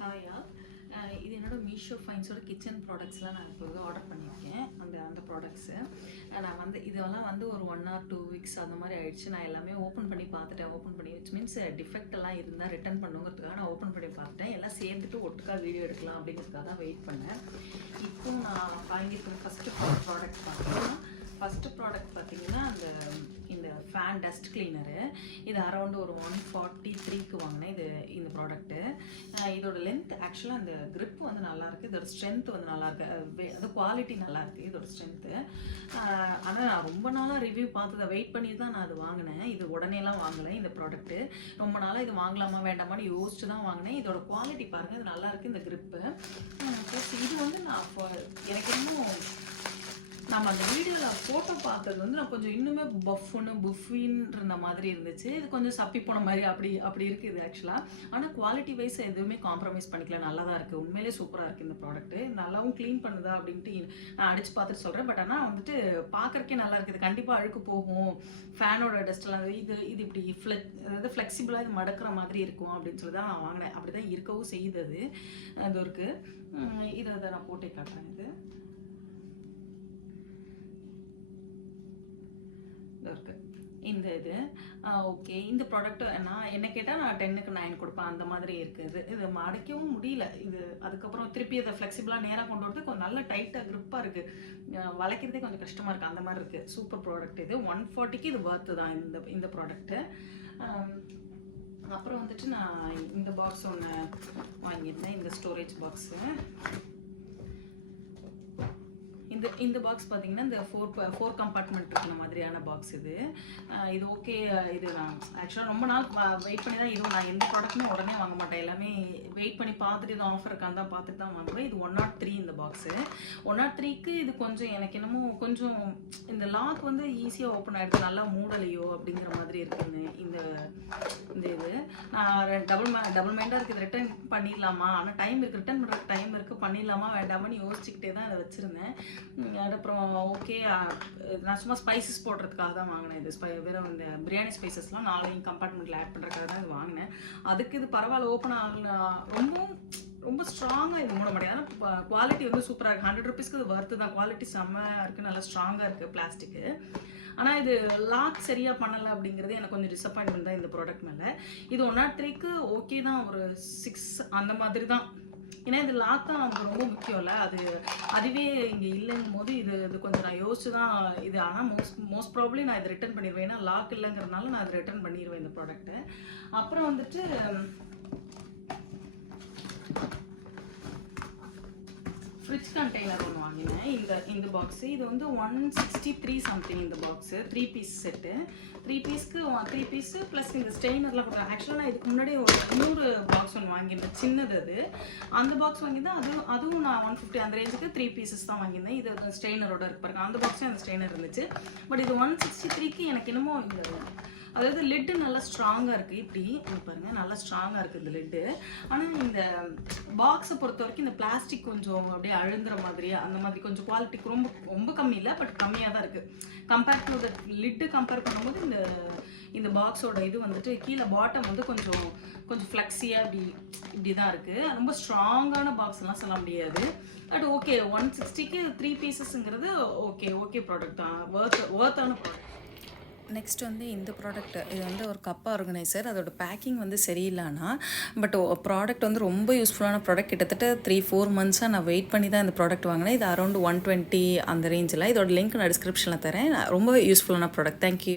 ஹாயா இது என்னோட மீஷோ ஃபைன்ஸோட கிச்சன் ப்ராடக்ட்ஸ்லாம் நான் இப்போ ஆர்டர் பண்ணியிருக்கேன். அந்த ப்ராடக்ட்ஸு நான் வந்து இதெல்லாம் வந்து ஒரு 1 or 2 வீக்ஸ் அந்த மாதிரி ஆயிடுச்சு. நான் எல்லாமே ஓப்பன் பண்ணி பார்த்துட்டேன். ஓப்பன் பண்ணி விச் மீன்ஸ் டிஃபெக்ட் எல்லாம் இருந்தால் ரிட்டர்ன் பண்ணுங்கிறதுக்காக நான் ஓப்பன் பண்ணி பார்த்துட்டேன். எல்லாம் சேர்ந்துட்டு ஒட்டுக்கா வீடியோ எடுக்கலாம் அப்படிங்கிறதுக்காக தான் வெயிட் பண்ணேன். இப்போ நான் வாங்கியிருக்கிற ஃபஸ்ட்டு ப்ராடக்ட் பார்த்தீங்கன்னா இந்த ஃபேன் டஸ்ட் கிளீனரு. இது அரௌண்ட் ஒரு 143க்கு வாங்கினேன். இந்த ப்ராடக்ட்டு இதோட லென்த் ஆக்சுவலாக அந்த க்ரிப் வந்து நல்லாயிருக்கு. இதோட ஸ்ட்ரென்த் வந்து நல்லாயிருக்கு. அது குவாலிட்டி நல்லாயிருக்கு இதோட ஸ்ட்ரென்த்து. ஆனால் நான் ரொம்ப நாளாக ரிவ்யூ பார்த்து வெயிட் பண்ணி தான் நான் அது வாங்கினேன். இது உடனேலாம் வாங்கலை. இந்த ப்ராடக்ட்டு ரொம்ப நாளாக இது வாங்கலாமா வேண்டாமான்னு யோசிச்சு தான் வாங்கினேன். இதோட குவாலிட்டி பாருங்கள், இது நல்லாயிருக்கு இந்த க்ரிப்பு. ப்ளஸ் இது வந்து எனக்கு இன்னும் நம்ம அந்த வீடியோவில் ஃபோட்டோ பார்த்தது வந்து நான் கொஞ்சம் இன்னுமே புஃபின்ற மாதிரி இருந்துச்சு. இது கொஞ்சம் சப்பி போன மாதிரி அப்படி இருக்குது இது ஆக்சுவலாக. ஆனால் குவாலிட்டி வைஸ் எதுவுமே காம்ப்ரமைஸ் பண்ணிக்கல, நல்லா தான் இருக்குது. உண்மையிலே சூப்பராக இருக்குது இந்த ப்ராடக்ட்டு. நல்லாவும் க்ளீன் பண்ணுதா அப்படின்ட்டு நான் அடித்து பார்த்துட்டு சொல்கிறேன். பட் ஆனால் வந்துட்டு பார்க்குறக்கே நல்லா இருக்குது. கண்டிப்பாக அழுக்கு போகும், ஃபேனோட டஸ்ட்டெல்லாம் இது இப்படி அதாவது ஃப்ளெக்சிபிளாக இது மடக்கிற மாதிரி இருக்கும் அப்படின்னு சொல்லி தான் நான் வாங்கினேன். அப்படி தான் இருக்கவும் செய்யுது. அது இருக்குது. இதை நான் போட்டே காட்டுறேன். இது ஓகே. இந்த ப்ராடக்ட் நான் என்ன கேட்டால் நான் 10க்கு 9 கொடுப்பேன், அந்த மாதிரி இருக்குது. இது மடைக்கவும் முடியல. இது அதுக்கப்புறம் திருப்பி அதை ஃப்ளெக்சிபிளாக நேராக கொண்டு வரது கொஞ்சம் நல்லா டைட்டாக க்ரிப்பாக இருக்குது. வளைக்கிறதே கொஞ்சம் கஷ்டமாக இருக்குது, அந்த மாதிரி இருக்குது. சூப்பர் ப்ராடக்ட் இது. 140க்கு இது வர்த்து தான் இந்த ப்ராடக்ட்டு. அப்புறம் வந்துட்டு நான் இந்த பாக்ஸ் ஒன்று வாங்கியிருந்தேன், இந்த ஸ்டோரேஜ் பாக்ஸு. இந்த பாக்ஸ் பார்த்தீங்கன்னா இந்த ஃபோர் கம்பார்ட்மெண்ட் இருக்கிற மாதிரியான பாக்ஸ் இது ஓகே. இது நான் ஆக்சுவலாக ரொம்ப நாள் வெயிட் பண்ணி தான் இதுவும் நான் எந்த ப்ராடக்ட்டுமே உடனே வாங்க மாட்டேன். எல்லாமே வெயிட் பண்ணி பார்த்துட்டு இது ஆஃபர் இருக்கான்னு தான் பார்த்துட்டு தான் வாங்குவேன். இது 103 இந்த பாக்ஸு. 103க்கு இது கொஞ்சம் எனக்கு என்னமோ கொஞ்சம் இந்த லாக் வந்து ஈஸியாக ஓப்பன் ஆகிடுது, நல்லா மூடலையோ அப்படிங்கிற மாதிரி இருக்குங்க இந்த இது. நான் டபுள் மைண்டாக இருக்குது, ரிட்டர்ன் பண்ணிடலாமா, ஆனால் டைம் இருக்குது, ரிட்டர்ன் பண்ணுறதுக்கு டைம் இருக்குது, பண்ணிடலாமா வேண்டாமான்னு யோசிச்சுக்கிட்டே தான் அதை வச்சுருந்தேன். அப்புறம் ஓகே, நான் சும்மா ஸ்பைசஸ் போடுறதுக்காக தான் வாங்கினேன். இது வெறும் இந்த பிரியாணி ஸ்பைசஸ்லாம் 4 கம்பார்ட்மெண்ட்டில் ஆட் பண்ணுறதுக்காக தான் இது வாங்கினேன். அதுக்கு இது பரவாயில்ல, ஓப்பன் ஆகலாம். ரொம்ப ஸ்ட்ராங்காக இது மூட முடியாது. ஆனால் குவாலிட்டி வந்து சூப்பராக இருக்குது. 100 ருபீஸ்க்கு இது வர்த்து தான். குவாலிட்டி செம்மையாக இருக்குது, நல்லா ஸ்ட்ராங்காக இருக்குது பிளாஸ்டிக்கு. ஆனால் இது லாக் சரியாக பண்ணலை அப்படிங்கிறது எனக்கு கொஞ்சம் டிசப்பாயின்மெண்ட் தான் இந்த ப்ராடக்ட் மேலே. இது 103க்கு ஓகே தான், ஒரு 6 அந்த மாதிரி தான். ஏன்னா இது லாக் தான் நமக்கு ரொம்ப முக்கியம் இல்லை. அதுவே இங்கே இல்லைங்கும் போது இது கொஞ்சம் நான் யோசிச்சு தான் இது. ஆனால் மோஸ்ட் ப்ராபப்ளி நான் இதை ரிட்டர்ன் பண்ணிடுவேன். ஏன்னா லாக் இல்லைங்கிறதுனால நான் இதை ரிட்டர்ன் பண்ணிடுவேன் இந்த ப்ராடக்ட்டு. அப்புறம் வந்துட்டு ஃப்ரிட்ஜ் கண்டெய்னர் ஒன்று வாங்கினேன். இந்த பாக்ஸு இது வந்து 163 சம்திங். இந்த பாக்ஸு 3 பீஸ் செட்டு. 3 பீஸ்க்கு 3 பீஸு ப்ளஸ் இந்த ஸ்டெய்னர்லாம் கொடுக்குறேன். ஆக்சுவலாக நான் இதுக்கு முன்னாடி ஒரு 200 பாக்ஸ் ஒன்று வாங்கியிருந்தேன், சின்னது அது. அந்த பாக்ஸ் வாங்கியிருந்தேன். அதுவும் நான் 150 அந்த ரேஞ்சுக்கு 3 பீசஸ் தான் வாங்கியிருந்தேன். இது ஸ்டெய்னரோட இருக்கு பாருங்க. அந்த பாக்ஸும் அந்த ஸ்டெய்னர் இருந்துச்சு. பட் இது 163க்கு எனக்கு என்னமோ அதாவது லிட்டு நல்லா ஸ்ட்ராங்காக இருக்குது. இப்படி பாருங்கள், நல்லா ஸ்ட்ராங்காக இருக்குது இந்த லிட்டு. ஆனால் இந்த பாக்ஸை பொறுத்த வரைக்கும் இந்த பிளாஸ்டிக் கொஞ்சம் அப்படியே அழுந்துற மாதிரி, அந்த மாதிரி கொஞ்சம் குவாலிட்டிக்கு ரொம்ப கம்மி இல்லை, பட் கம்மியாக தான் இருக்குது. Compare to the lid compare பண்ணும்போது இந்த பாக்ஸோட இது வந்துட்டு கீழே பாட்டம் வந்து கொஞ்சம் ஃப்ளெக்ஸியாக இப்படி தான் இருக்குது. ரொம்ப ஸ்ட்ராங்கான பாக்ஸ்லாம் சொல்ல முடியாது. பட் ஓகே, 160க்கு 3 பீசஸ்ங்கிறது ஓகே ப்ராடக்ட் தான், ஒர்த்தான ப்ராடக்ட். நெக்ஸ்ட் வந்து இந்த ப்ராடக்ட், இது வந்து ஒரு கப் ஆர்கனைசர். அதோட பேக்கிங் வந்து சரியில்லைனா, பட் ப்ராடக்ட் வந்து ரொம்ப யூஸ்ஃபுல்லான ப்ராடக்ட். கிட்டத்தட்ட 3-4 மந்த்ஸாக நான் வெயிட் பண்ணி தான் இந்த ப்ராடக்ட் வாங்கினேன். இது அரௌண்ட் 120 அந்த ரேஞ்சில். இதோட லிங்க் நான் டிஸ்கிரிப்ஷனில் தரேன். ரொம்ப யூஸ்ஃபுல்லான ப்ராடக்ட். தேங்க்யூ.